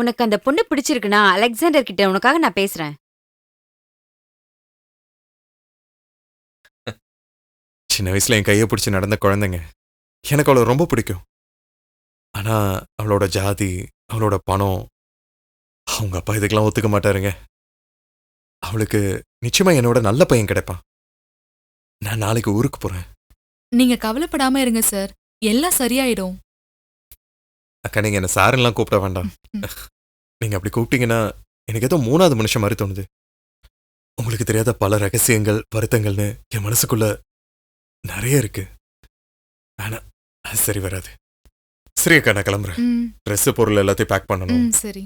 உனக்கு அந்த பொண்ணு பிடிச்சிருக்குன்னா அலெக்சாண்டர் கிட்ட உனக்காக நான் பேசுறேன். சின்ன வயசுல என் கையை பிடிச்சி நடந்த குழந்தைங்க. எனக்கு அவளை ரொம்ப பிடிக்கும். ஆனா அவளோட ஜாதி, அவளோட பணம், அவங்க அப்பா இதுக்கெல்லாம் ஒத்துக்க மாட்டாருங்க. அவளுக்கு நிச்சயமா என்னோட நல்ல பையன் கிடைப்பான். நான் நாளைக்கு ஊருக்கு போறேன். நீங்க கவலைப்படாம இருங்க சார், எல்லாம் சரியாயிடும். அக்கா, நீங்க என்ன சாருலாம் கூப்பிட வேண்டாம். நீங்க அப்படி கூப்பிட்டீங்கன்னா எனக்கு ஏதோ மூணாவது மனுஷன் மாதிரி தோணுது. உங்களுக்கு தெரியாத பல ரகசியங்கள், வருத்தங்கள்னு என் மனசுக்குள்ள நிறைய இருக்கு. ஆனா அது சரி வராது. சரி அக்கா, நான் கிளம்புறேன். ட்ரெஸ் பொருள் எல்லாத்தையும் பேக் பண்ணணும். சரி.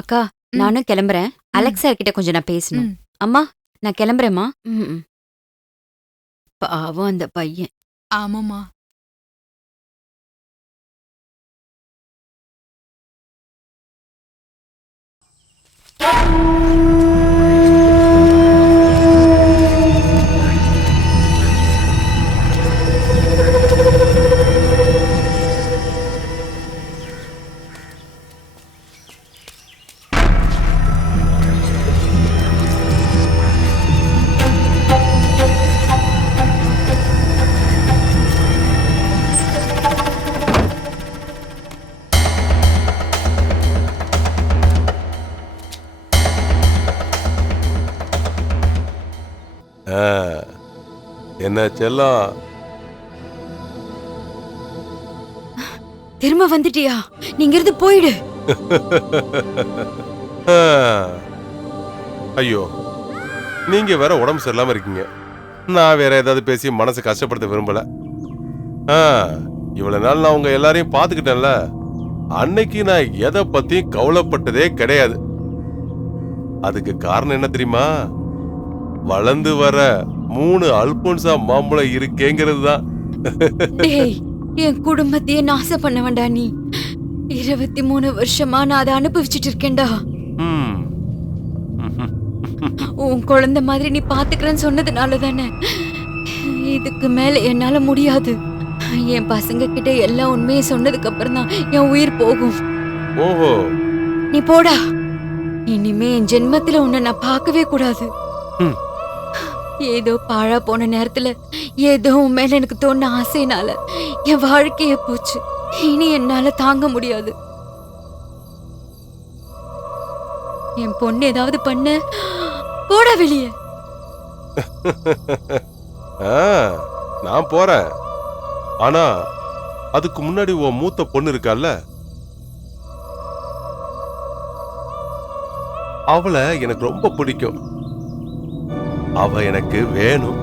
அக்கா, நானும் கிளம்புறேன். அலெக்சா கிட்ட கொஞ்சம் நான் பேசணும். அம்மா, நான் கிளம்புறேம்மா. பாவம் அந்த பையன். ஆமாமா. என்ன செல்லம், திரும்ப வந்துட்டியா? நீங்க இருந்து போயிடு. ஐயோ, நீங்க வேற உடம்பு சரியில்லாம இருக்கீங்க. நான் வேற ஏதாவது பேசி மனசை கஷ்டப்படுத்த விரும்பல. இவ்வளவு நாள் நான் உங்க எல்லாரையும் பாத்துக்கிட்டேன்ல, அன்னைக்கு நான் எதை பத்தியும் கவலைப்பட்டதே கிடையாது. அதுக்கு காரணம் என்ன தெரியுமா? வளர்ந்து வர 3 அல்போன்சா மாம்பழம் இருக்கேங்கிறது தான். என் குடும்பத்தையே நாசம் பண்ண வேண்டாம் நீ. 23 வருஷமா நான் அதை அனுபவிச்சுட்டு இருக்கேன்டா. உன் குழந்தை மாதிரி நீ பாத்துக்கிறேன்னு சொன்னதுனால தானே. இதுக்கு மேல என்னால முடியாது. என் பசங்க கிட்ட எல்லா உண்மையை சொன்னதுக்கு அப்புறம் தான் என் உயிர் போகும். ஓஹோ, நீ போடா. இனிமே என் ஜென்மத்துல உன்னை நான் பார்க்கவே கூடாது. ஏதோ பாழா போன நேரத்துல ஏதோ உன் மேல எனக்கு தோண ஆசைனால என் வாழ்க்கையே போச்சு. இனி என்னால தாங்க முடியாது. என் பொண்ணு ஏதாவது பண்ண, போடா வெளியே. நான் போறேன். ஆனா அதுக்கு முன்னாடி உன் மூத்த பொண்ணு இருக்கால, அவளை எனக்கு ரொம்ப பிடிக்கும். அவ எனக்கு வேணும்.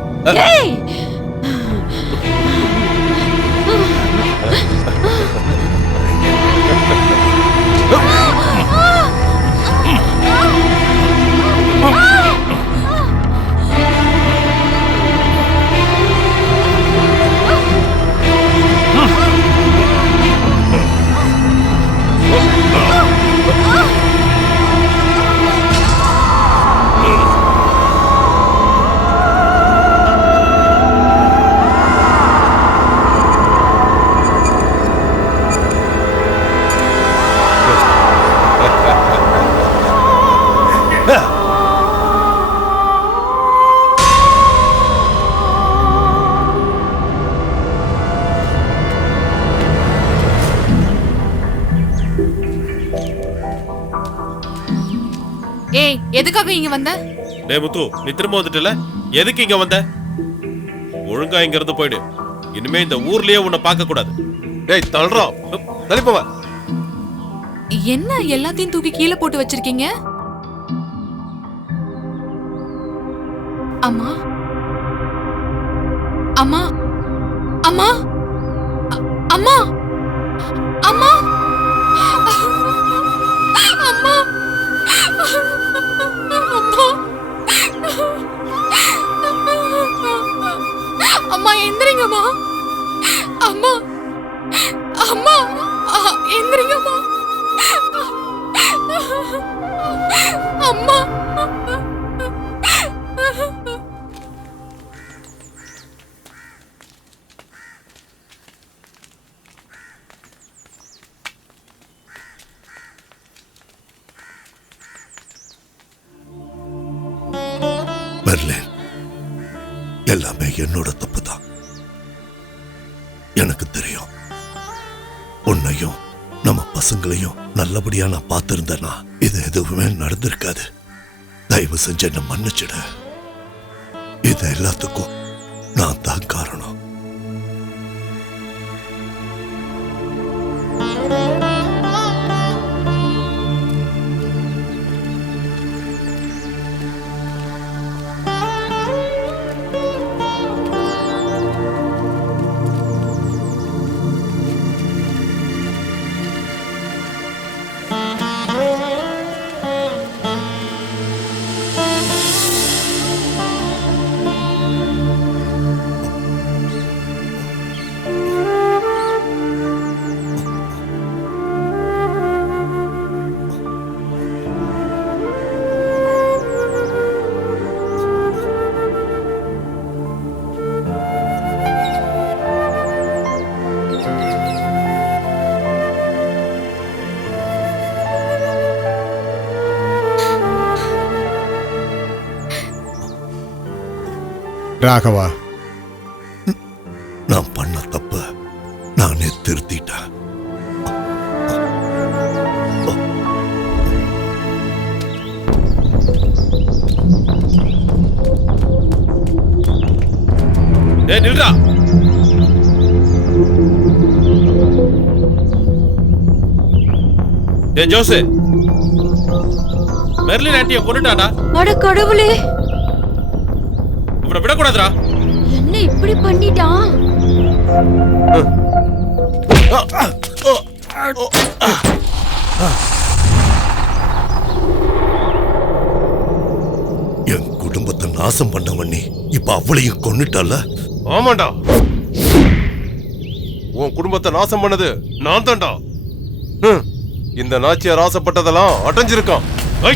ஏய், எதுக்காக இங்க வந்த? டேய் முத்து, நீ திரும்ப வந்துட்டல? எதுக்கு இங்க வந்த? ஒழுங்கா இங்க இருந்து போயிடு. இனிமே இந்த ஊர்லயே உன்னை பார்க்க கூடாது. டேய் தள்ளுறோம், தள்ளிப்போவ. என்ன எல்லாத்தையும் தூக்கி கீழே போட்டு வச்சிருக்கீங்க? அம்மா, அம்மா, அம்மா, அம்மா, அம்மா, அம்மா, அம்மா எந்திரிங்கம்மா. அம்மா, அம்மா, எந்திரிங்கம்மா. அம்மா, மெர்லின், எல்லாமே என்னோட தப்பு தான். எனக்கு தெரியும். உன்னையும் நம்ம பசங்களையும் நல்லபடியா நான் பார்த்திருந்தேன்னா இது எதுவுமே நடந்திருக்காது. தயவு செஞ்சு என்ன மன்னிச்சிடு. இது எல்லாத்துக்கும் நான் தான் காரணம். ராகவா, நான் பண்ண தப்ப நானே திருத்திட்டேன். டேய் நில்றா. டேய் ஜோஸ், மெர்லின் ஆண்டியை கொன்னுட்டாடா. அட கடவுளே, இவனை விடக்கூடாதுடா. என்ன இப்படி பண்ணிட்டான்? என் குடும்பத்தை நாசம் பண்ணவன் நீ இப்ப அவளையும் கொன்னுட்டால. ஆமாண்டா, உன் குடும்பத்தை நாசம் பண்ணது நான் தான்டா. இந்த நாச்சியார் ஆசைப்பட்டதெல்லாம் அடைஞ்சிருக்கான். ஐ!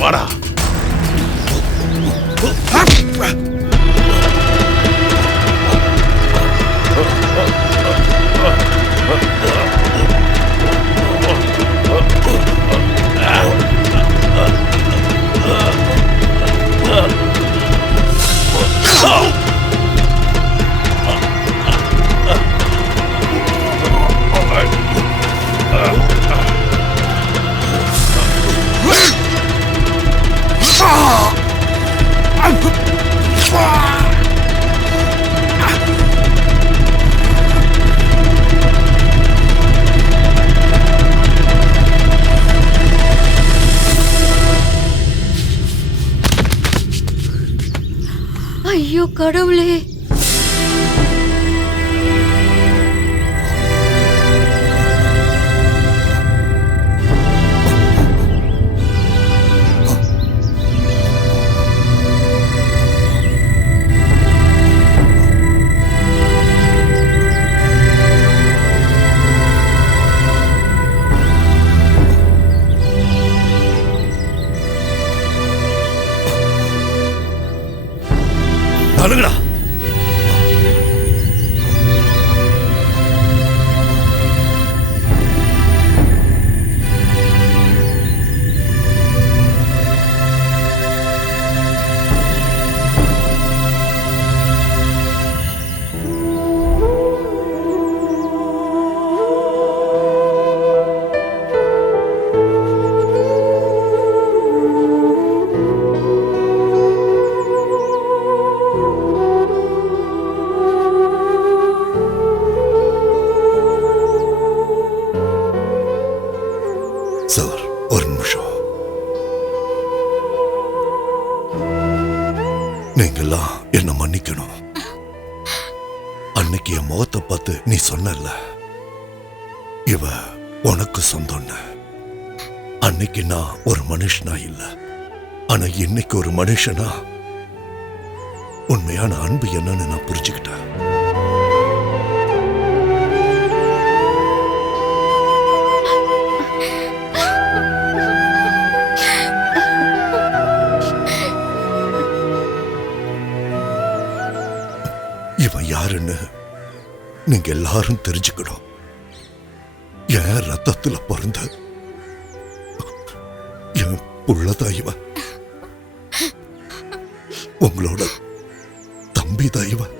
வாடா. ஐயோ கடவுளே, தலுங்கடா. பார்த்து நீ சொன்னல்ல, இவ உனக்கு சொந்தம்னு. அன்னைக்கு நான் ஒரு மனுஷனா இல்ல, ஆனா இன்னைக்கு ஒரு மனுஷனா உண்மையான அன்பு என்னன்னு நான் புரிஞ்சுக்கிட்டேன். இவன் யாருன்னு நீங்க எல்லாரும் தெரிஞ்சுக்கணும். என் ரத்தத்துல பிறந்த என் புள்ளதான் இவன். உங்களோட தம்பி தான் இவன்.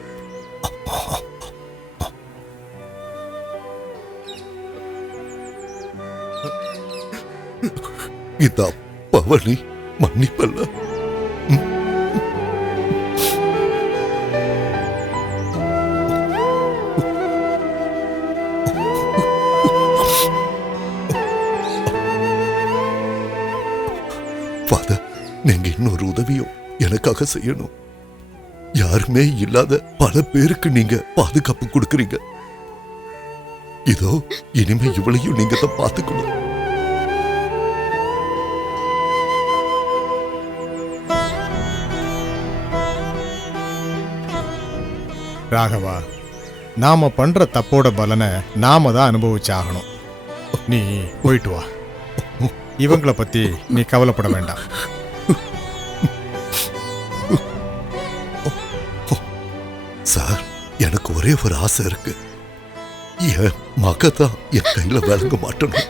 இந்த பவனி மன்னிப்பல்ல. ஃபாதர், நீங்க இன்னொரு உதவியும் எனக்காக செய்யணும். யாருமே இல்லாத பல பேருக்கு நீங்க பாதுகாப்பு கொடுக்கறீங்க. இதோ இனிமே இவளையும் நீங்க தான் பார்த்துக்கணும். ராகவா, நாம பண்ற தப்போட பலனை நாம தான் அனுபவிச்சாகணும். நீ போயிட்டு வா. இவங்கள பத்தி நீ கவலைப்பட வேண்டாம். சார், எனக்கு ஒரே ஒரு ஆசை இருக்கு. என் மக தான் என் கையில விளங்க மாட்டணும்.